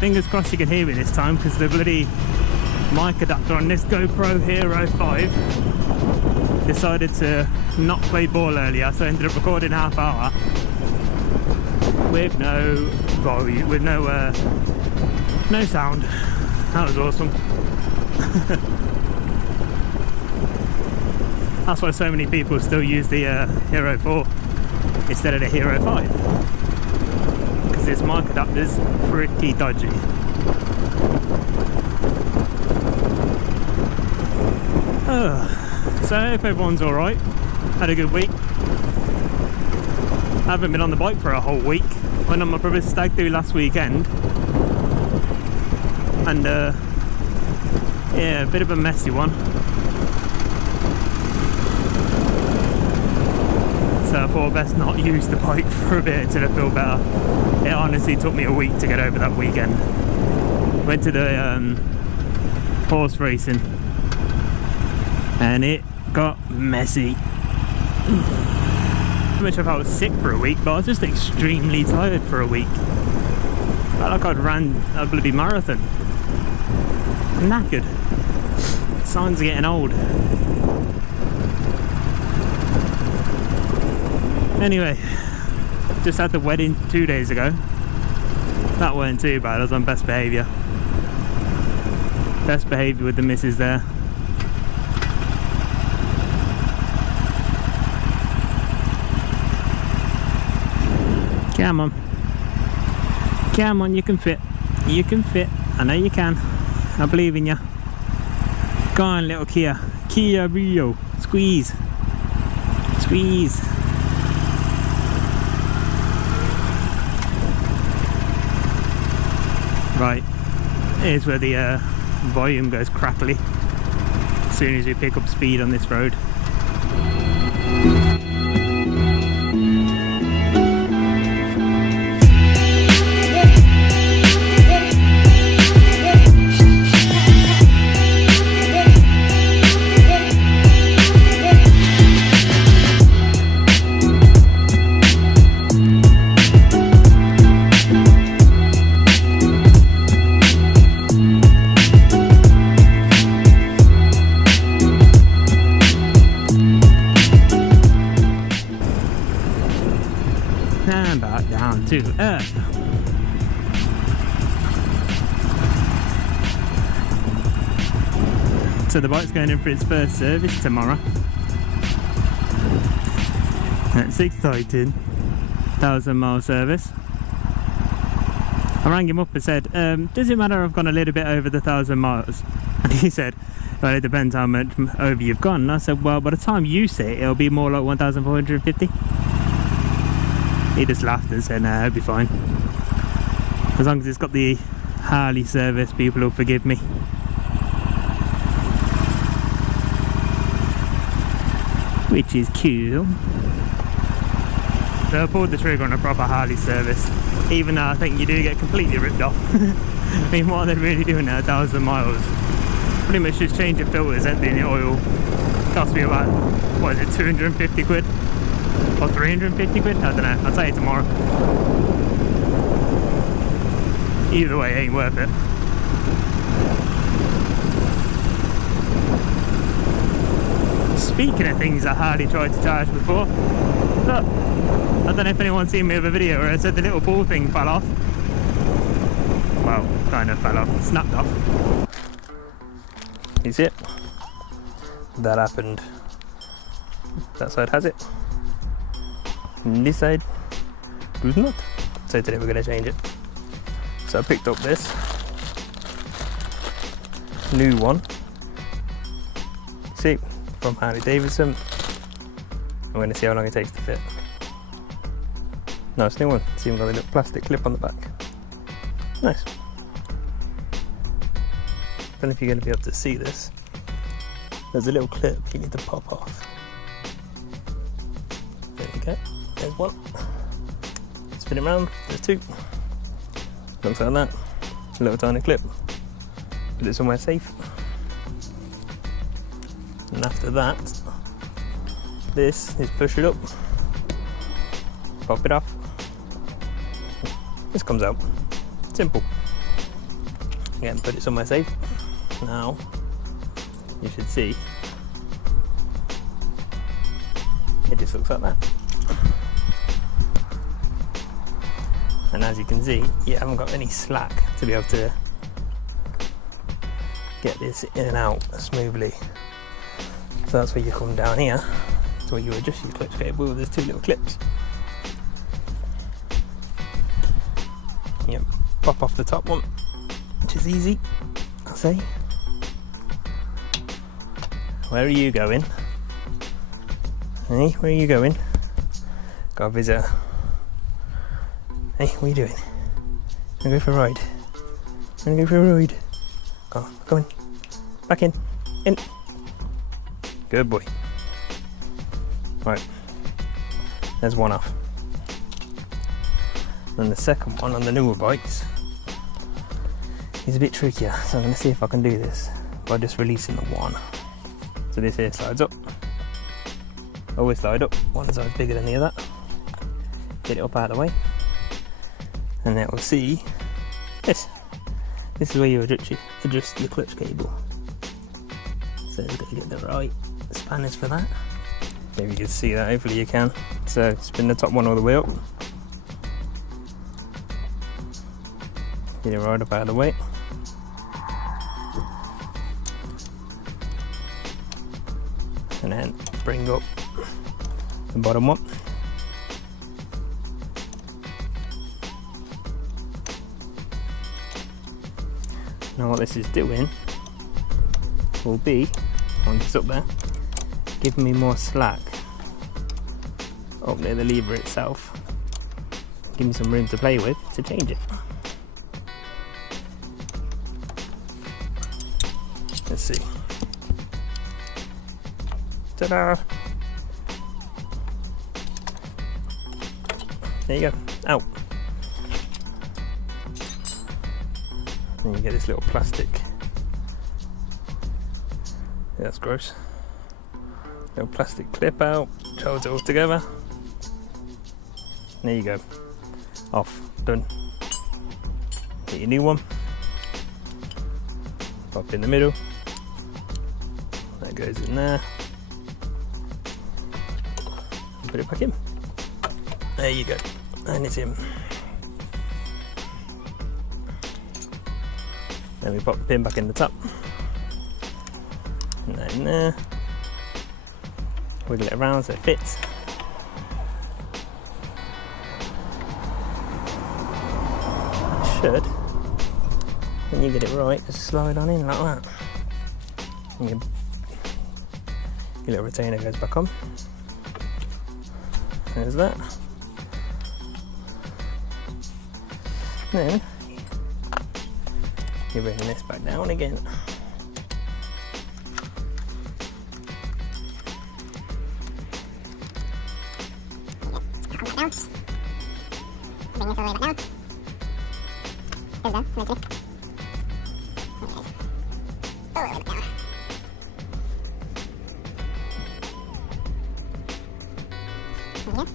Fingers crossed you can hear me this time, because the bloody mic adapter on this GoPro Hero 5 decided to not play ball earlier, so I ended up recording half hour with no volume, with no sound. That was awesome. That's why so many people still use the Hero 4 instead of the Hero 5. This mic adapter's pretty dodgy. So I hope everyone's alright. Had a good week. I haven't been on the bike for a whole week. Went on my brother's stag do last weekend. And yeah, a bit of a messy one. So I thought best not use the bike for a bit until I feel better. It honestly took me a week to get over that weekend. Went to the horse racing and it got messy. Pretty much I felt sick for a week, but I was just extremely tired for a week. Felt like I'd ran a bloody marathon. Knackered. Signs of getting old. Anyway, just had the wedding 2 days ago. That weren't too bad. I was on best behaviour. Best behaviour with the missus there. Come on. Come on, you can fit. You can fit. I know you can. I believe in you. Go on, little Kia. Kia Rio. Squeeze. Squeeze. Right, here's where the volume goes crackly as soon as you pick up speed on this road. And back down to earth. So the bike's going in for its first service tomorrow. That's exciting. 1,000-mile service. I rang him up and said, does it matter I've gone a little bit over the 1,000 miles? And he said, well, it depends how much over you've gone. And I said, well, by the time you see it, it'll be more like 1,450. He just laughed and said, nah, it'll be fine. As long as it's got the Harley service, people will forgive me. Which is cool. So I pulled the trigger on a proper Harley service, even though I think you do get completely ripped off. I mean, what are they really doing at 1,000 miles? Pretty much just changing filters, emptying the oil. Cost me about, what is it, 250 quid? Or 350 quid? I don't know, I'll tell you tomorrow. Either way, it ain't worth it. Speaking of things that Harley tried to charge before, look, I don't know if anyone's seen me with a video where I said the little ball thing fell off. Well, kind of fell off, snapped off. You see it? That happened That side has it, and this side does not. So today we're going to change it. So I picked up this new one, see, from Harley Davidson. I'm going to see how long it takes to fit. Nice new one. See, we've got a little plastic clip on the back. Nice. Don't know if you're going to be able to see this. There's a little clip you need to pop off. There you go. There's one. Spin it around. There's two. Looks like that. A little tiny clip. Put it somewhere safe. And after that, this is push it up, pop it off. This comes out. Simple. Again, put it somewhere safe. Now, you should see it just looks like that. And as you can see, you haven't got any slack to be able to get this in and out smoothly. So that's where you come down here, to where you adjust your clutch cable with these two little clips. You pop off the top one, which is easy, I'll say. Where are you going? Hey, where are you going? Got a visitor. Hey, what are you doing? Wanna go for a ride? Wanna go for a ride? Go on, come in. Back in. In. Good boy. Right. There's one off. And the second one on the newer bikes is a bit trickier, so I'm going to see if I can do this by just releasing the one. So this here slides up. Always slide up. One side's bigger than the other. Get it up out of the way. And then we'll see this. This is where you adjust your clutch cable. So you've got to get the right spanners for that. Maybe you can see that, hopefully you can. So spin the top one all the way up. Get it right up out of the way. And then bring up the bottom one. Now what this is doing will be, once it's up there, giving me more slack up near the lever itself. Give me some room to play with to change it. Let's see. Ta-da! There you go. Out. And you get this little plastic. Yeah, that's gross. Little plastic clip out, which holds it all together. There you go. Off. Done. Get your new one. Pop in the middle. That goes in there. Put it back in. There you go. And it's in. Then we pop the pin back in the top. And then there. Wiggle it around so it fits. It should, when you get it right, just slide on in like that. And your little retainer goes back on. There's that. Then you're bringing this back down again. Down. Bring this all the way back down. There we go, eventually. All the way back down. There we go.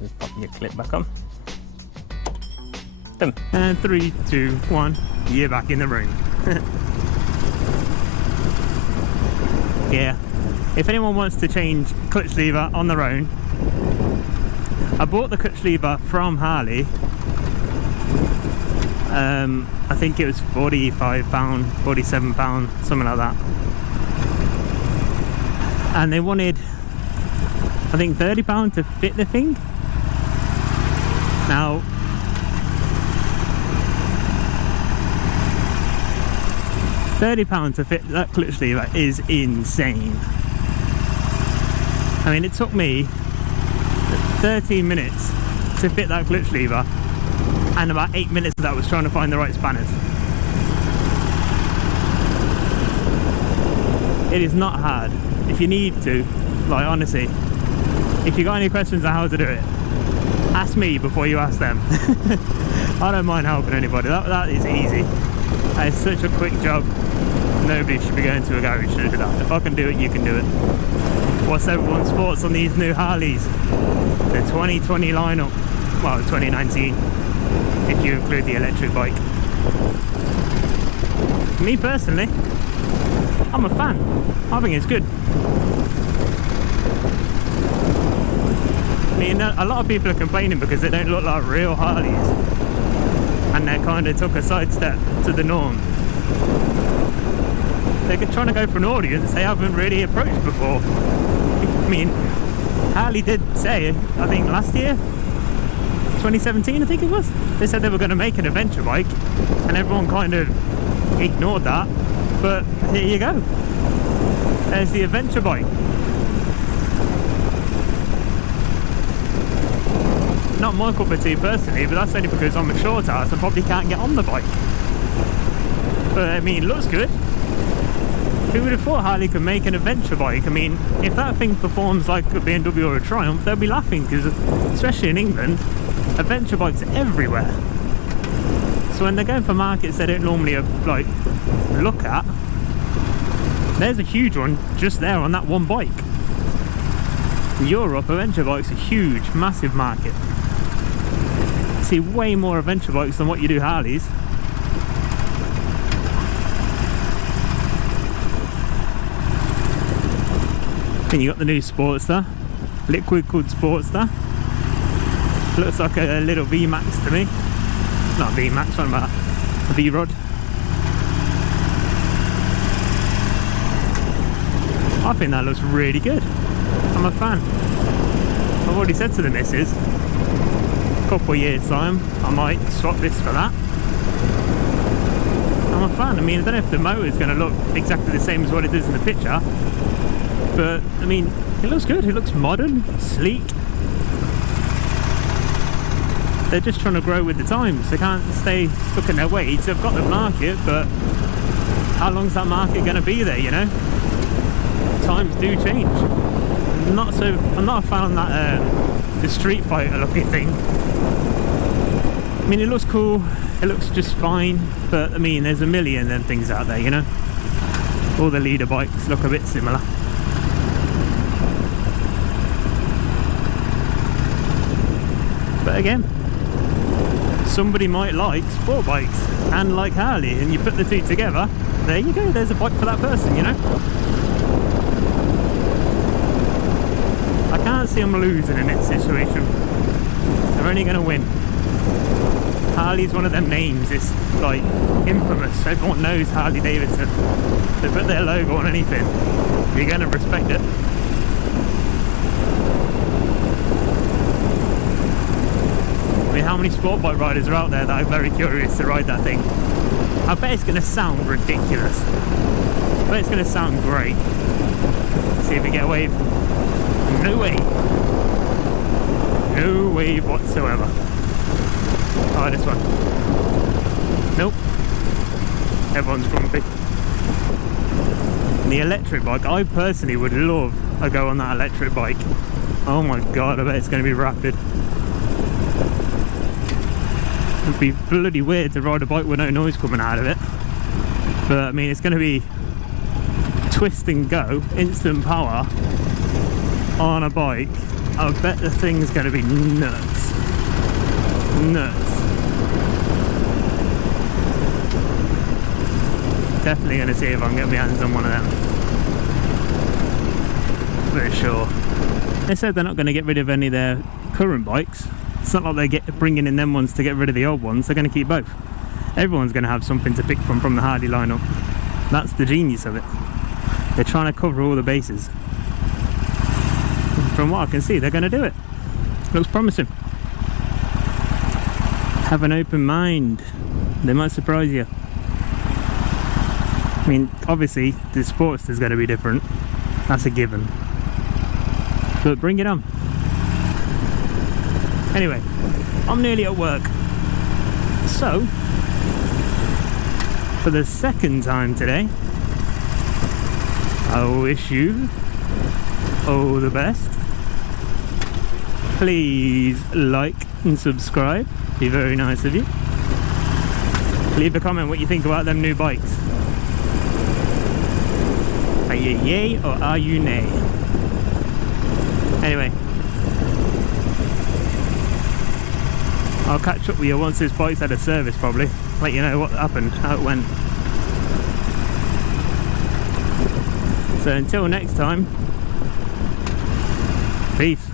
Just pop your clip back on. Done. And 3, 2, 1, you're back in the ring. Yeah, if anyone wants to change clutch lever on their own, I bought the clutch lever from Harley I think it was £45, £47, something like that. And they wanted, I think, £30 to fit the thing. Now, £30 to fit that clutch lever is insane. I mean, it took me 13 minutes to fit that clutch lever, and about 8 minutes of that was trying to find the right spanners. It is not hard. If you need to, like, honestly, if you got any questions on how to do it, ask me before you ask them. I don't mind helping anybody. That is easy. That is such a quick job. Nobody should be going to a garage to do that. If I can do it, you can do it. What's everyone's thoughts on these new Harleys? The 2020 lineup. Well, 2019, if you include the electric bike. Me personally, I'm a fan. I think it's good. I mean, a lot of people are complaining because they don't look like real Harleys, and they kind of took a sidestep to the norm. They're trying to go for an audience they haven't really approached before. I mean, Harley did say, I think last year, 2017 I think it was, they said they were going to make an adventure bike, and everyone kind of ignored that. But here you go, there's the adventure bike. Not my cup of tea personally, but that's only because I'm a short ass and probably can't get on the bike. But I mean, it looks good. Who would have thought Harley could make an adventure bike? I mean, if that thing performs like a BMW or a Triumph, they'll be laughing, because especially in England, adventure bikes are everywhere. So when they're going for markets they don't normally like look at, there's a huge one just there on that one bike. In Europe, adventure bikes are huge, massive market. You see way more adventure bikes than what you do Harleys. Then you got the new Sportster, liquid cooled Sportster. Looks like a little V-Max to me. Not V-Max, what about a V-Rod. I think that looks really good. I'm a fan. I've already said to the missus, a couple of years time, I might swap this for that. I'm a fan. I mean, I don't know if the motor is going to look exactly the same as what it is in the picture, but I mean, it looks good. It looks modern, sleek. They're just trying to grow with the times. They can't stay stuck in their ways. They've got the market, but how long's that market going to be there, you know? Times do change. I'm not a fan of that the Street Fighter looking thing. I mean, it looks cool, it looks just fine, but I mean, there's a million of them things out there, you know? All the leader bikes look a bit similar. But again, somebody might like sport bikes and like Harley, and you put the two together, there you go, there's a bike for that person, you know? I can't see them losing in this situation. They're only going to win. Harley's one of them names, it's like infamous. Everyone knows Harley Davidson. They put their logo on anything, you're going to respect it. I mean, how many sport bike riders are out there that are very curious to ride that thing? I bet it's going to sound ridiculous. I bet it's going to sound great. Let's see if we get a wave. No wave. No wave whatsoever. Oh, this one. Nope. Everyone's grumpy. And the electric bike, I personally would love a go on that electric bike. Oh my god, I bet it's going to be rapid. It'd be bloody weird to ride a bike with no noise coming out of it. But I mean, it's going to be twist and go, instant power on a bike. I bet the thing's going to be nuts. Nuts. Definitely going to see if I can get my hands on one of them. For sure. They said they're not going to get rid of any of their current bikes. It's not like they're bringing in them ones to get rid of the old ones. They're going to keep both. Everyone's going to have something to pick from the Harley lineup. That's the genius of it. They're trying to cover all the bases. From what I can see, they're going to do it. Looks promising. Have an open mind. They might surprise you. I mean, obviously, the Sportster's going to be different. That's a given. But bring it on. Anyway, I'm nearly at work. So, for the second time today, I wish you all the best. Please like and subscribe. Be very nice of you. Leave a comment what you think about them new bikes. Are you yay or are you nay? Anyway, I'll catch up with you once this bike's had a service, probably. Let you know what happened, how it went. So until next time, peace.